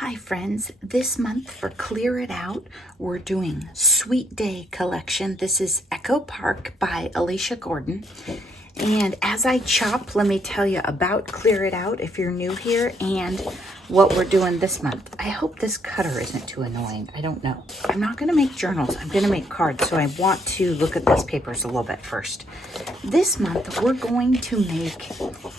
Hi friends, this month for Clear It Out, we're doing Sweet Day Collection. This is Echo Park by Alicia Gordon. And as I chop, let me tell you about Clear It Out if you're new here and what we're doing this month. I hope this cutter isn't too annoying. I don't know. I'm not going to make journals. I'm going to make cards, so I want to look at these papers a little bit first. This month, we're going to make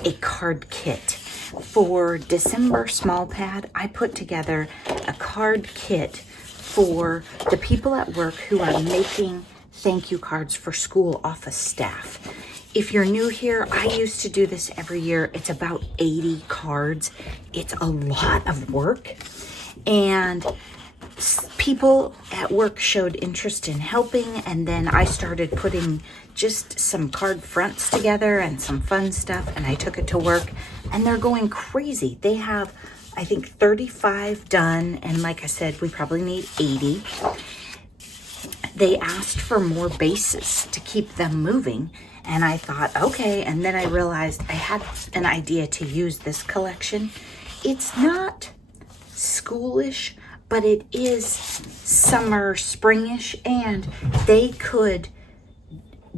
a card kit. For December small pad, I put together a card kit for the people at work who are making thank you cards for school office staff. If you're new here, I used to do this every year. It's about 80 cards. It's a lot of work. And people at work showed interest in helping, and then I started putting just some card fronts together and some fun stuff, and I took it to work, and they're going crazy. They have, I think, 35 done, and like I said, we probably need 80. They asked for more bases to keep them moving, and I thought, okay, and then I realized I had an idea to use this collection. It's not schoolish, but it is summer, springish, and they could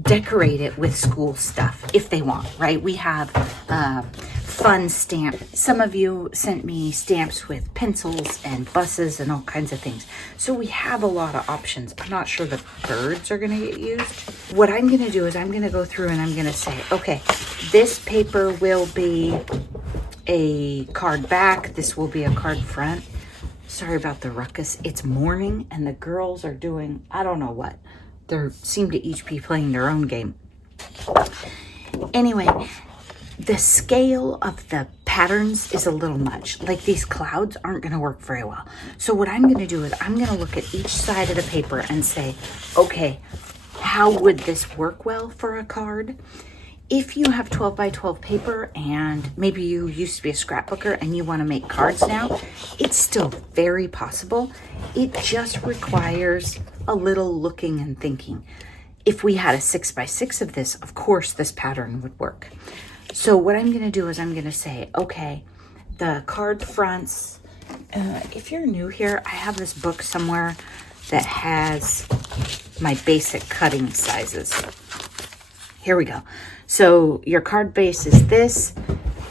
decorate it with school stuff if they want, right? We have fun stamp. Some of you sent me stamps with pencils and buses and all kinds of things. So we have a lot of options. I'm not sure the birds are gonna get used. What I'm gonna do is I'm gonna go through and I'm gonna say, okay, this paper will be a card back. This will be a card front. Sorry about the ruckus. It's morning and the girls are doing, I don't know what. They seem to each be playing their own game. Anyway, the scale of the patterns is a little much. Like these clouds aren't going to work very well. So what I'm going to do is I'm going to look at each side of the paper and say, okay, how would this work well for a card? If you have 12 by 12 paper and maybe you used to be a scrapbooker and you want to make cards now, it's still very possible. It just requires a little looking and thinking. If we had a 6 by 6 of this, of course this pattern would work. So what I'm going to do is I'm going to say, okay, the card fronts, if you're new here, I have this book somewhere that has my basic cutting sizes. Here we go. So your card base is this,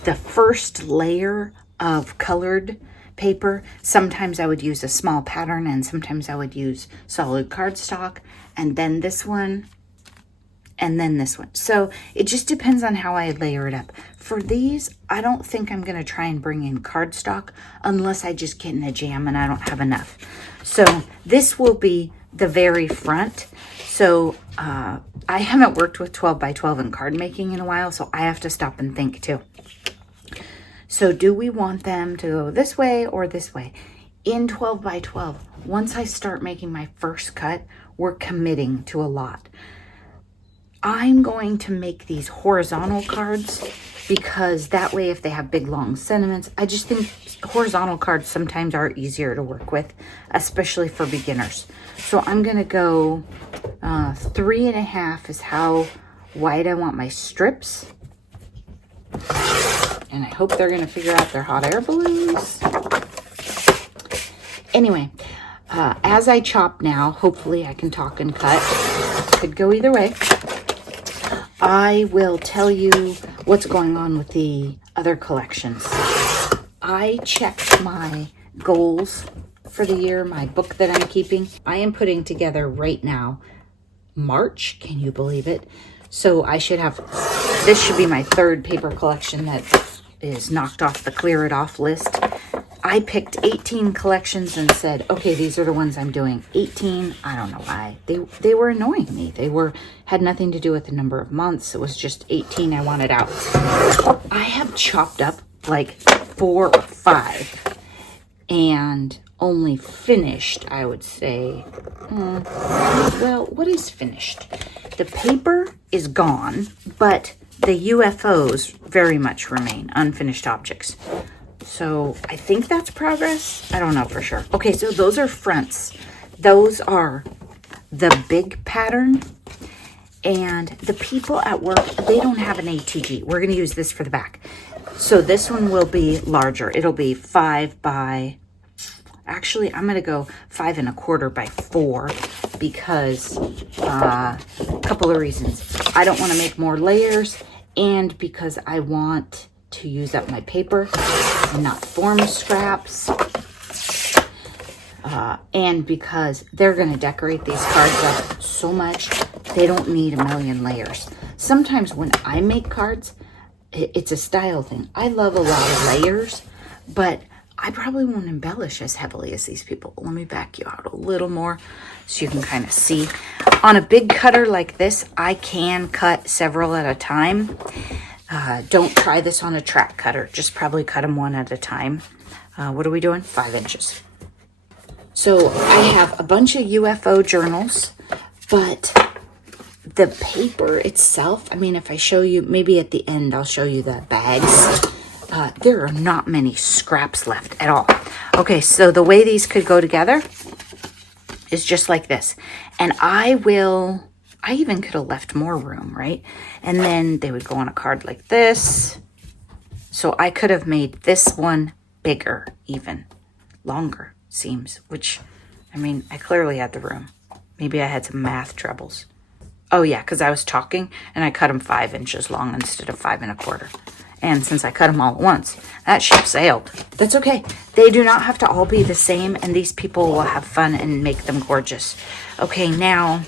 the first layer of colored paper. Sometimes I would use a small pattern and sometimes I would use solid cardstock, and then this one, and then this one. So it just depends on how I layer it up. For these, I don't think I'm going to try and bring in cardstock unless I just get in a jam and I don't have enough. So this will be the very front. So I haven't worked with 12 by 12 and card making in a while, so I have to stop and think too. So do we want them to go this way or this way? In 12 by 12, once I start making my first cut, we're committing to a lot. I'm going to make these horizontal cards because that way if they have big long sentiments, I just think horizontal cards sometimes are easier to work with, especially for beginners. So I'm going to go 3.5 is how wide I want my strips. And I hope they're going to figure out their hot air balloons. Anyway, as I chop now, hopefully I can talk and cut. Could go either way. I will tell you what's going on with the other collections. I checked my goals for the year, my book that I'm keeping. I am putting together right now March, can you believe it? So I should have, this should be my third paper collection that is knocked off the Clear It Off list. I picked 18 collections and said, okay, these are the ones I'm doing. 18, I don't know why. They were annoying me. Had nothing to do with the number of months. It was just 18 I wanted out. I have chopped up like 4 or 5 and only finished, I would say, well, what is finished? The paper is gone, but the UFOs very much remain unfinished objects. So I think that's progress. I don't know for sure. Okay, so those are fronts. Those are the big pattern. And the people at work, they don't have an A2G. We're going to use this for the back. So this one will be larger. It'll be 5 by Actually, I'm going to go 5 1/4 by 4 because a couple of reasons. I don't want to make more layers, and because I want to use up my paper and not form scraps. And because they're going to decorate these cards up so much, they don't need a million layers. Sometimes when I make cards, it's a style thing. I love a lot of layers, but I probably won't embellish as heavily as these people. Let me back you out a little more so you can kind of see. On a big cutter like this, I can cut several at a time. Don't try this on a track cutter. Just probably cut them one at a time. What are we doing? 5 inches. So I have a bunch of UFO journals, but the paper itself, I mean, if I show you, maybe at the end, I'll show you the bags. There are not many scraps left at all. Okay, so the way these could go together is just like this. And I even could have left more room, right? And then they would go on a card like this. So I could have made this one bigger, even longer, seems, which, I mean, I clearly had the room. Maybe I had some math troubles. Oh yeah, because I was talking and I cut them 5 inches long instead of 5 1/4. And since I cut them all at once, that ship sailed. That's okay. They do not have to all be the same, and these people will have fun and make them gorgeous. Okay, now,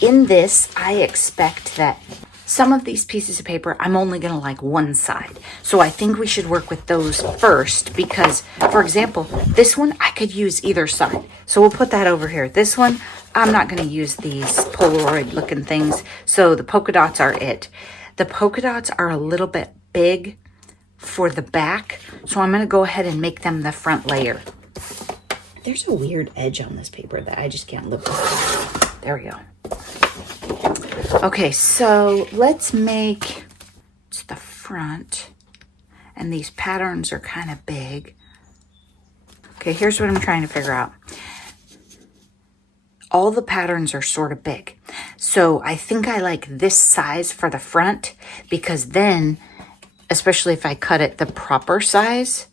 in this, I expect that some of these pieces of paper, I'm only going to like one side. So I think we should work with those first because, for example, this one, I could use either side. So we'll put that over here. This one, I'm not going to use these Polaroid looking things. So the polka dots are it. The polka dots are a little bit big for the back. So I'm going to go ahead and make them the front layer. There's a weird edge on this paper that I just can't live with. There we go. Okay, so let's make the front. And these patterns are kind of big. Okay, here's what I'm trying to figure out. All the patterns are sort of big. So I think I like this size for the front because then, especially if I cut it the proper size,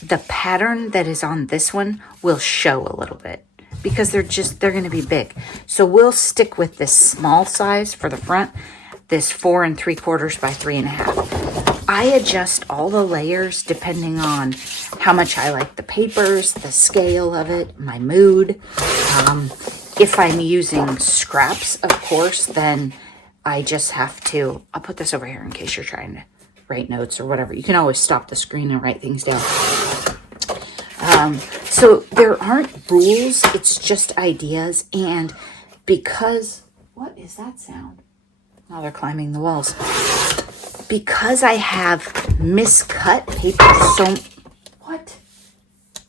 the pattern that is on this one will show a little bit because they're going to be big. So we'll stick with this small size for the front, this 4 3/4 by 3 1/2. I adjust all the layers depending on how much I like the papers, the scale of it, my mood. If I'm using scraps, of course, then I just have to, I'll put this over here in case you're trying to write notes or whatever. You can always stop the screen and write things down. So there aren't rules, it's just ideas. And because, what is that sound? Now they're climbing the walls. Because I have miscut paper what?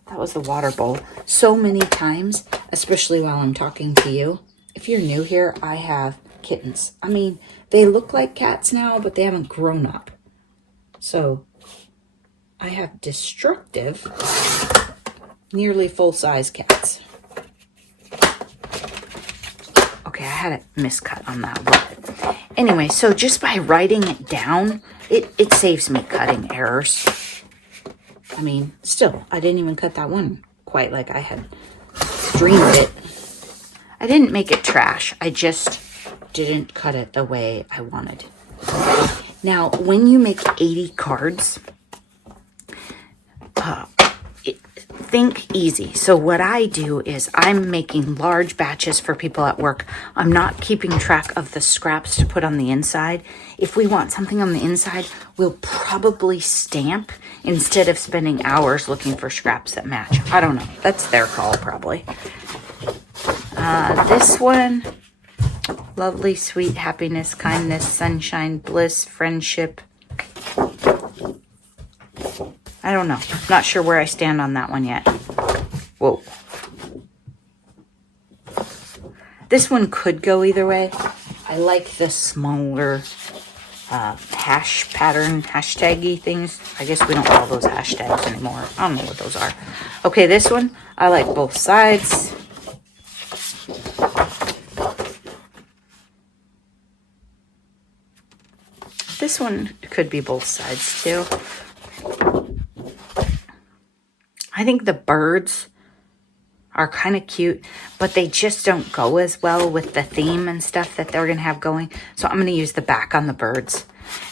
That was the water bowl. So many times, especially while I'm talking to you. If you're new here, I have kittens. I mean, they look like cats now, but they haven't grown up. So I have destructive, nearly full-size cats. Okay, I had a miscut on that one. Anyway, so just by writing it down, it saves me cutting errors. I mean, still, I didn't even cut that one quite like I had dreamed it. I didn't make it trash. I just didn't cut it the way I wanted. Now, when you make 80 cards, think easy. So what I do is I'm making large batches for people at work. I'm not keeping track of the scraps to put on the inside. If we want something on the inside, we'll probably stamp instead of spending hours looking for scraps that match. I don't know. That's their call, probably. This one, lovely, sweet, happiness, kindness, sunshine, bliss, friendship. I don't know. Not sure where I stand on that one yet. Whoa. This one could go either way. I like the smaller hash pattern, hashtaggy things. I guess we don't call those hashtags anymore. I don't know what those are. Okay, this one, I like both sides. This one could be both sides too. I think the birds are kind of cute, but they just don't go as well with the theme and stuff that they're going to have going. So I'm going to use the back on the birds.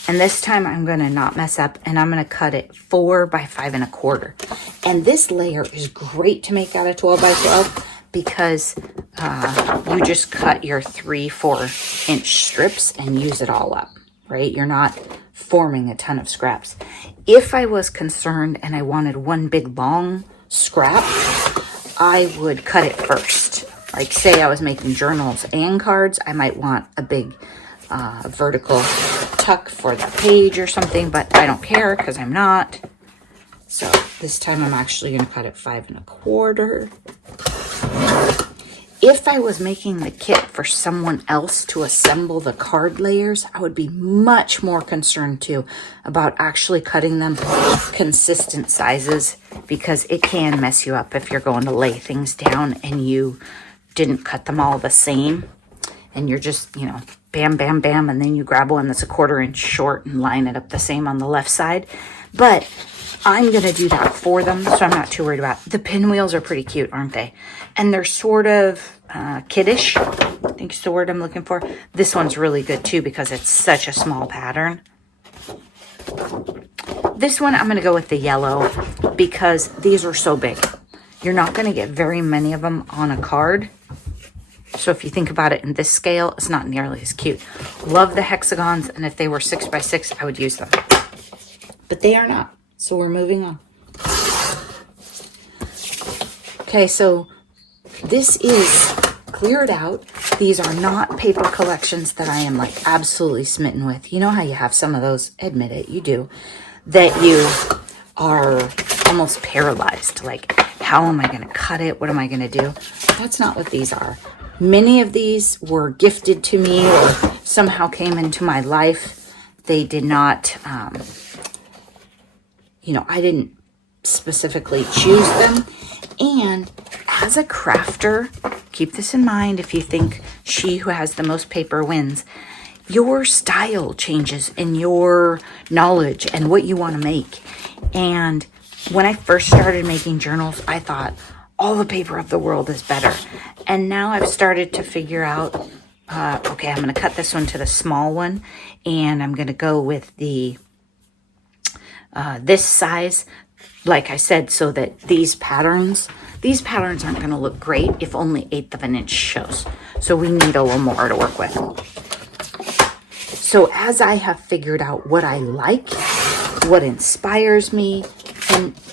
And this time I'm going to not mess up, and I'm going to cut it 4 by 5 1/4. And this layer is great to make out of 12 by 12 because you just cut your 3-4 inch strips and use it all up, right? You're not forming a ton of scraps. If I was concerned and I wanted one big long scrap, I would cut it first. Like say I was making journals and cards, I might want a big vertical tuck for the page or something, but I don't care because I'm not. So this time I'm actually going to cut it 5 1/4. If I was making the kit for someone else to assemble the card layers, I would be much more concerned too about actually cutting them consistent sizes, because it can mess you up if you're going to lay things down and you didn't cut them all the same. And you're just, you know, bam, bam, bam, and then you grab one that's 1/4 inch short and line it up the same on the left side. But I'm going to do that for them, so I'm not too worried about it. The pinwheels are pretty cute, aren't they? And they're sort of kiddish, I think is the word I'm looking for. This one's really good too because it's such a small pattern. This one I'm going to go with the yellow because these are so big. You're not going to get very many of them on a card. So if you think about it in this scale, it's not nearly as cute. Love the hexagons, and if they were 6 by 6, I would use them. But they are not. So we're moving on. Okay, so this is Clear It Out. These are not paper collections that I am like absolutely smitten with. You know how you have some of those, admit it, you do, that you are almost paralyzed. Like, how am I going to cut it? What am I going to do? That's not what these are. Many of these were gifted to me or somehow came into my life. They did not, you know, I didn't specifically choose them. And as a crafter, keep this in mind if you think she who has the most paper wins. Your style changes in your knowledge and what you want to make. And when I first started making journals, I thought all the paper of the world is better. And now I've started to figure out, okay, I'm going to cut this one to the small one, and I'm going to go with the this size, like I said, so that these patterns aren't going to look great if only 1/8 of an inch shows. So we need a little more to work with. So as I have figured out what I like, what inspires me,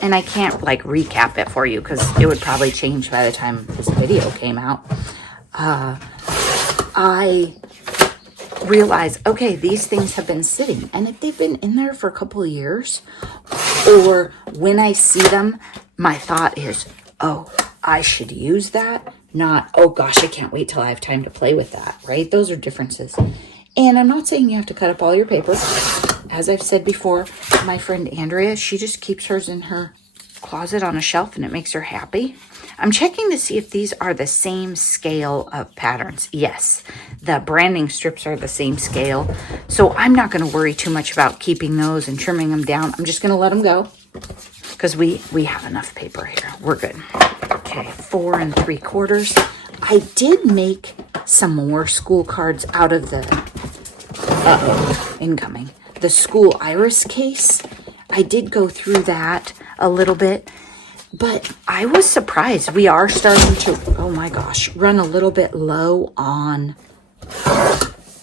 and I can't like recap it for you because it would probably change by the time this video came out. I realize, okay, these things have been sitting, and if they've been in there for a couple of years, or when I see them, my thought is, oh, I should use that, not, oh gosh, I can't wait till I have time to play with that, right? Those are differences. And I'm not saying you have to cut up all your paper. As I've said before, my friend Andrea, she just keeps hers in her closet on a shelf and it makes her happy. I'm checking to see if these are the same scale of patterns. Yes, the branding strips are the same scale. So I'm not going to worry too much about keeping those and trimming them down. I'm just going to let them go because we have enough paper here. We're good. Okay, 4 3/4. I did make some more school cards out of the, incoming, the school iris case. I did go through that a little bit, but I was surprised. We are starting to, oh my gosh, run a little bit low on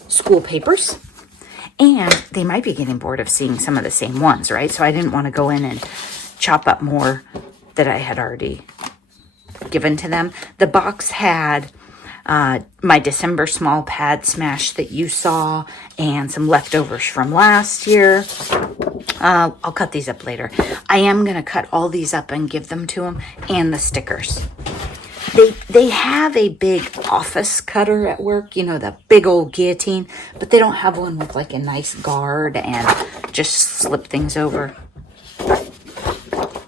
school papers. And they might be getting bored of seeing some of the same ones, right? So I didn't want to go in and chop up more that I had already given to them. The box had my December small pad smash that you saw and some leftovers from last year. I'll cut these up later. I am going to cut all these up and give them to them, and the stickers. They have a big office cutter at work, you know, the big old guillotine, but they don't have one with like a nice guard and just slip things over.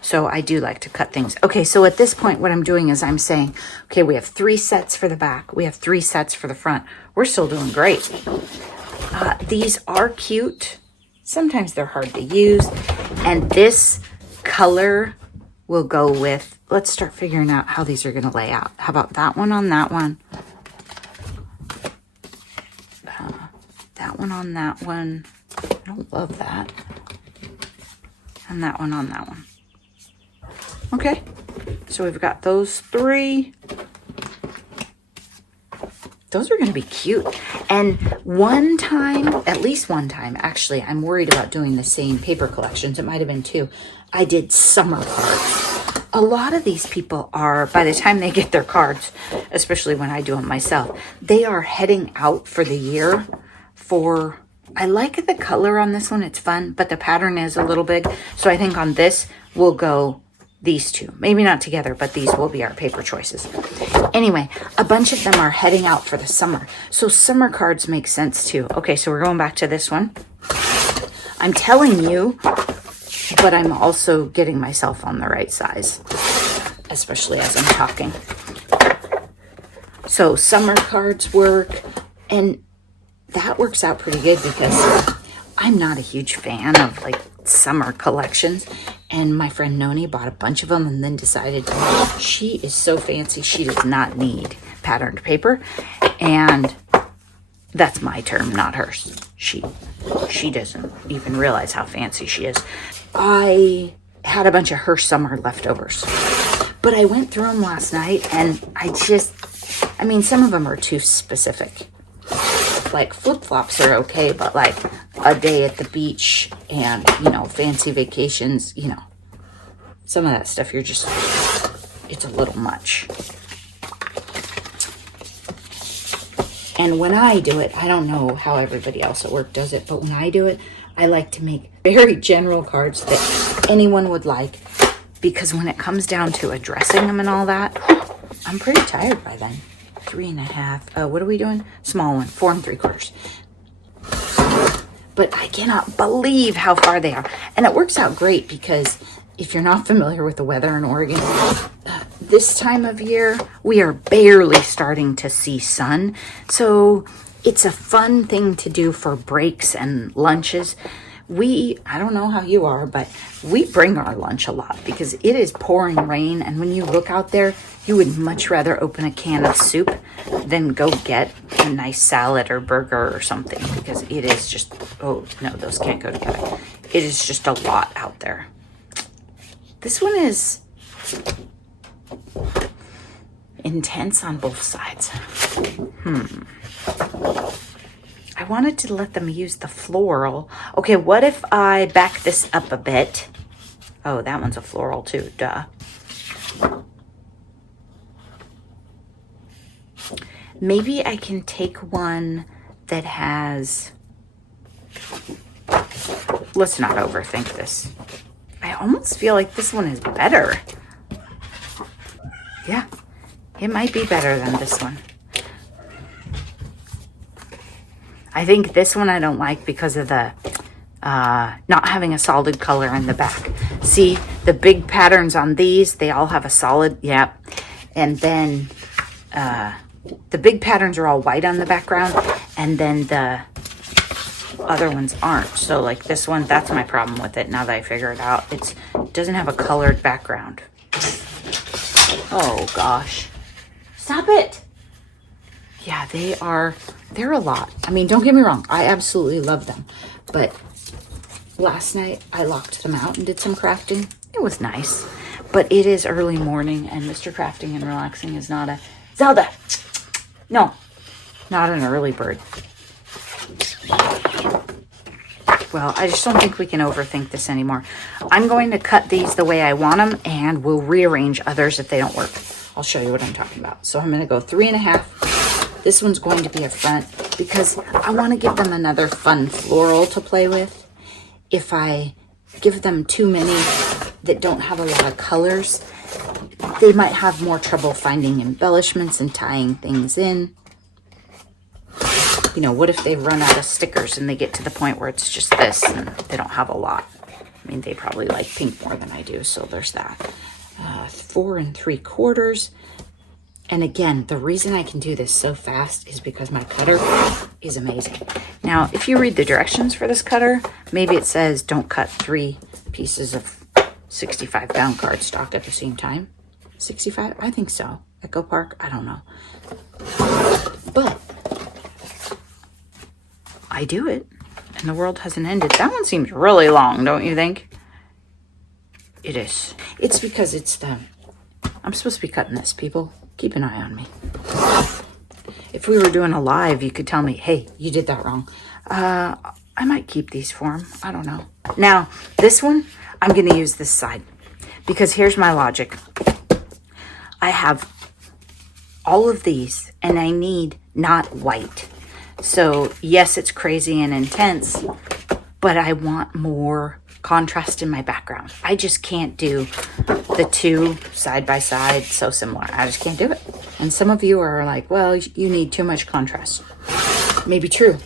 So I do like to cut things. Okay, so at this point, what I'm doing is I'm saying, okay, we have 3 sets for the back. We have 3 sets for the front. We're still doing great. These are cute. Sometimes they're hard to use. And this color we'll go with, let's start figuring out how these are going to lay out. How about that one on that one? That one on that one. I don't love that. And that one on that one. Okay, so we've got those 3. Those are going to be cute. And one time, at least one time, actually, I'm worried about doing the same paper collections. It might have been 2. I did summer cards. A lot of these people are, by the time they get their cards, especially when I do them myself, they are heading out for the year for, I like the color on this one. It's fun, but the pattern is a little big. So I think on this, we'll go these 2. Maybe not together, but these will be our paper choices. Anyway, a bunch of them are heading out for the summer. So summer cards make sense too. Okay, so we're going back to this one. I'm telling you, but I'm also getting myself on the right size, especially as I'm talking. So summer cards work, and that works out pretty good because I'm not a huge fan of like summer collections. And my friend Noni bought a bunch of them and then decided she is so fancy, she does not need patterned paper. And that's my term, not hers. She doesn't even realize how fancy she is. I had a bunch of her summer leftovers, but I went through them last night and I mean, some of them are too specific. Like flip-flops are okay, but like a day at the beach and, you know, fancy vacations, you know, some of that stuff, it's a little much. And when I do it, I don't know how everybody else at work does it, but when I do it, I like to make very general cards that anyone would like, because when it comes down to addressing them and all that, I'm pretty tired by then. 3.5. What are we doing? Small one, 4 3/4. But I cannot believe how far they are. And it works out great because if you're not familiar with the weather in Oregon, this time of year, we are barely starting to see sun. So it's a fun thing to do for breaks and lunches. I don't know how you are, but we bring our lunch a lot because it is pouring rain. And when you look out there, you would much rather open a can of soup than go get a nice salad or burger or something, because it is just, oh no, those can't go together. It is just a lot out there. This one is intense on both sides. I wanted to let them use the floral. Okay, what if I back this up a bit? Oh, that one's a floral too, duh. Maybe I can take one that has, let's not overthink this. I almost feel like this one is better. Yeah, it might be better than this one. I think this one I don't like because of the not having a solid color in the back. See, the big patterns on these, they all have a solid, yep. And then the big patterns are all white on the background, and then the other ones aren't. So like this one, that's my problem with it now that I figure it out. It doesn't have a colored background. Oh gosh. Stop it. Yeah, they're a lot. I mean, don't get me wrong, I absolutely love them. But last night I locked them out and did some crafting. It was nice. But it is early morning, and Mr. Crafting and Relaxing is not a... Zelda! No, not an early bird. Well, I just don't think we can overthink this anymore. I'm going to cut these the way I want them, and we'll rearrange others if they don't work. I'll show you what I'm talking about. So I'm going to go 3.5. This one's going to be a front because I want to give them another fun floral to play with. If I give them too many that don't have a lot of colors, they might have more trouble finding embellishments and tying things in. You know, what if they run out of stickers and they get to the point where it's just this and they don't have a lot? I mean, they probably like pink more than I do, so there's that. 4 3/4. And again, the reason I can do this so fast is because my cutter is amazing. Now, if you read the directions for this cutter, maybe it says don't cut 3 pieces of 65-pound cardstock at the same time. 65? I think so. Echo Park? I don't know. But I do it, and the world hasn't ended. That one seems really long, don't you think? It is. It's because it's the... I'm supposed to be cutting this, people. Keep an eye on me. If we were doing a live, you could tell me, hey, you did that wrong. I might keep these for him. I don't know. Now, this one, I'm going to use this side. Because here's my logic. I have all of these, and I need not white. So, yes, it's crazy and intense, but I want more contrast in my background. I just can't do the two side by side so similar. I just can't do it. And some of you are like, well, you need too much contrast. Maybe true.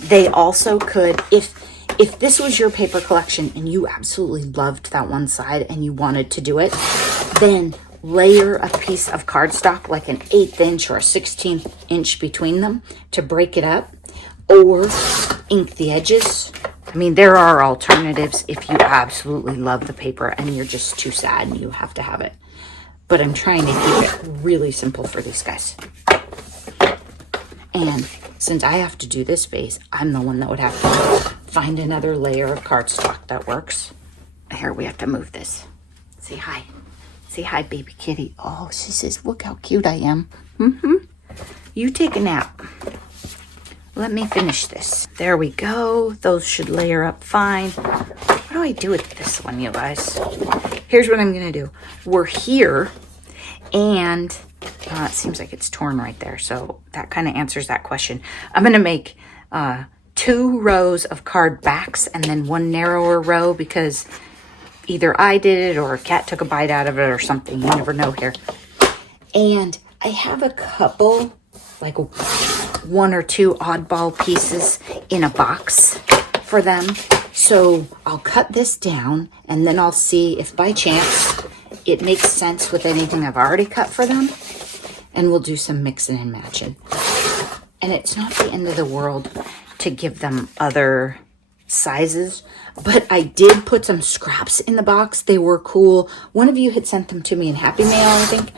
They also could, if this was your paper collection and you absolutely loved that one side and you wanted to do it, then layer a piece of cardstock, like an 1/8 inch or a 1/16 inch between them to break it up, or ink the edges. I mean, there are alternatives if you absolutely love the paper and you're just too sad and you have to have it. But I'm trying to keep it really simple for these guys. And since I have to do this face, I'm the one that would have to find another layer of cardstock that works. Here, we have to move this. Say hi. Say hi, baby kitty. Oh, she says, look how cute I am. You take a nap. Let me finish this. There we go. Those should layer up fine. What do I do with this one, you guys? Here's what I'm going to do. We're here, and it seems like it's torn right there. So that kind of answers that question. I'm going to make 2 rows of card backs and then 1 narrower row because either I did it or a cat took a bite out of it or something. You never know here. And I have a couple, like 1 or 2 oddball pieces in a box for them. So I'll cut this down and then I'll see if by chance it makes sense with anything I've already cut for them. And we'll do some mixing and matching. And it's not the end of the world to give them other sizes, but I did put some scraps in the box. They were cool. One of you had sent them to me in Happy Mail, I think,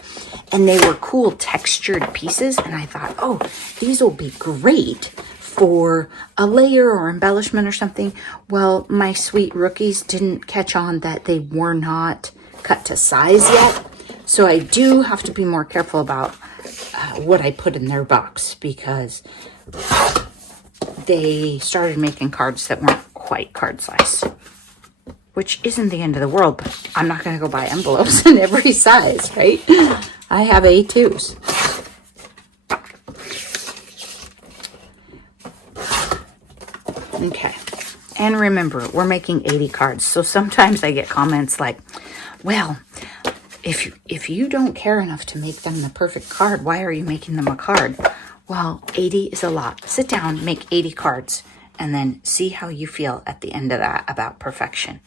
and they were cool textured pieces, and I thought, oh, these will be great for a layer or embellishment or something. Well, my sweet rookies didn't catch on that they were not cut to size yet, so I do have to be more careful about what I put in their box, because they started making cards that weren't quite card size, which isn't the end of the world, but I'm not going to go buy envelopes in every size, right? I have A2s. Okay. And remember, we're making 80 cards. So sometimes I get comments like, well, if you don't care enough to make them the perfect card, why are you making them a card? Well, 80 is a lot. Sit down, make 80 cards, and then see how you feel at the end of that about perfection.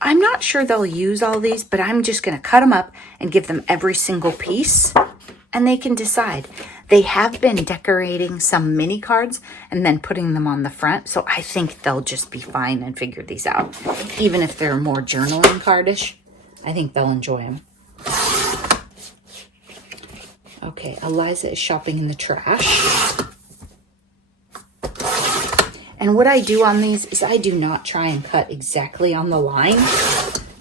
I'm not sure they'll use all these, but I'm just going to cut them up and give them every single piece, and they can decide. They have been decorating some mini cards and then putting them on the front, so I think they'll just be fine and figure these out. Even if they're more journaling cardish, I think they'll enjoy them. Okay, Eliza is shopping in the trash. And what I do on these is I do not try and cut exactly on the line.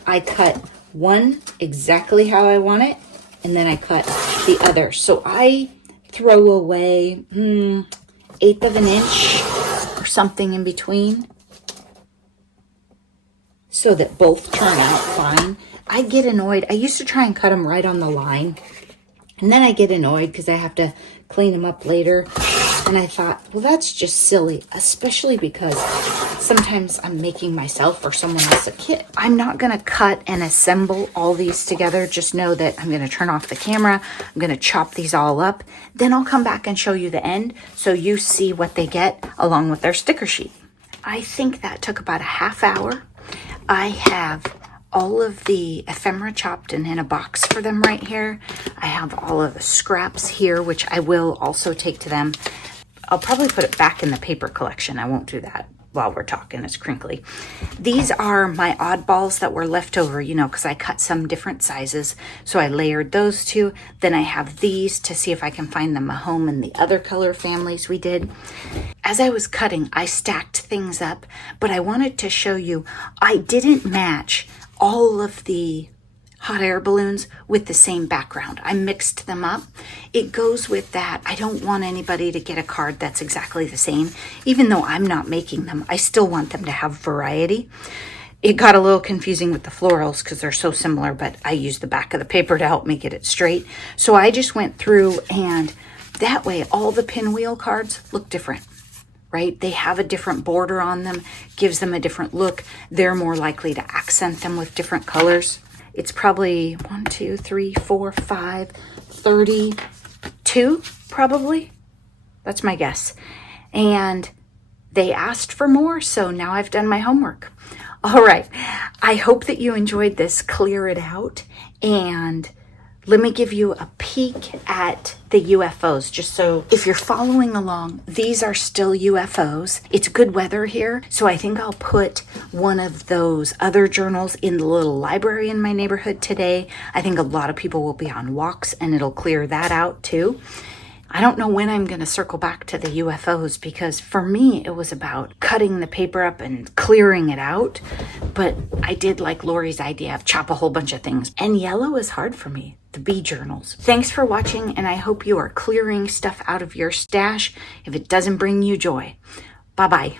I cut one exactly how I want it, and then I cut the other. So I throw away 1/8 of an inch or something in between so that both turn out fine. I get annoyed. I used to try and cut them right on the line, and then I get annoyed because I have to clean them up later. And I thought, well, that's just silly, especially because sometimes I'm making myself or someone else a kit. I'm not going to cut and assemble all these together. Just know that I'm going to turn off the camera. I'm going to chop these all up. Then I'll come back and show you the end so you see what they get along with their sticker sheet. I think that took about a half hour. I have all of the ephemera chopped and in a box for them right here. I have all of the scraps here, which I will also take to them. I'll probably put it back in the paper collection. I won't do that while we're talking. It's crinkly. These are my oddballs that were left over, you know, because I cut some different sizes. So I layered those two. Then I have these to see if I can find them a home in the other color families we did. As I was cutting, I stacked things up, but I wanted to show you I didn't match all of the hot air balloons with the same background. I mixed them up. It goes with that. I don't want anybody to get a card that's exactly the same. Even though I'm not making them, I still want them to have variety. It got a little confusing with the florals because they're so similar, but I used the back of the paper to help me get it straight. So I just went through, and that way all the pinwheel cards look different, right? They have a different border on them, gives them a different look. They're more likely to accent them with different colors. It's probably 1, 2, 3, 4, 5, 32 probably. That's my guess. And they asked for more, so now I've done my homework. All right, I hope that you enjoyed this Clear It Out, and let me give you a peek at the UFOs, just so if you're following along, these are still UFOs. It's good weather here, so I think I'll put one of those other journals in the little library in my neighborhood today. I think a lot of people will be on walks, and it'll clear that out too. I don't know when I'm going to circle back to the UFOs, because for me, it was about cutting the paper up and clearing it out. But I did like Lori's idea of chop a whole bunch of things. And yellow is hard for me, the bee journals. Thanks for watching, and I hope you are clearing stuff out of your stash if it doesn't bring you joy. Bye-bye.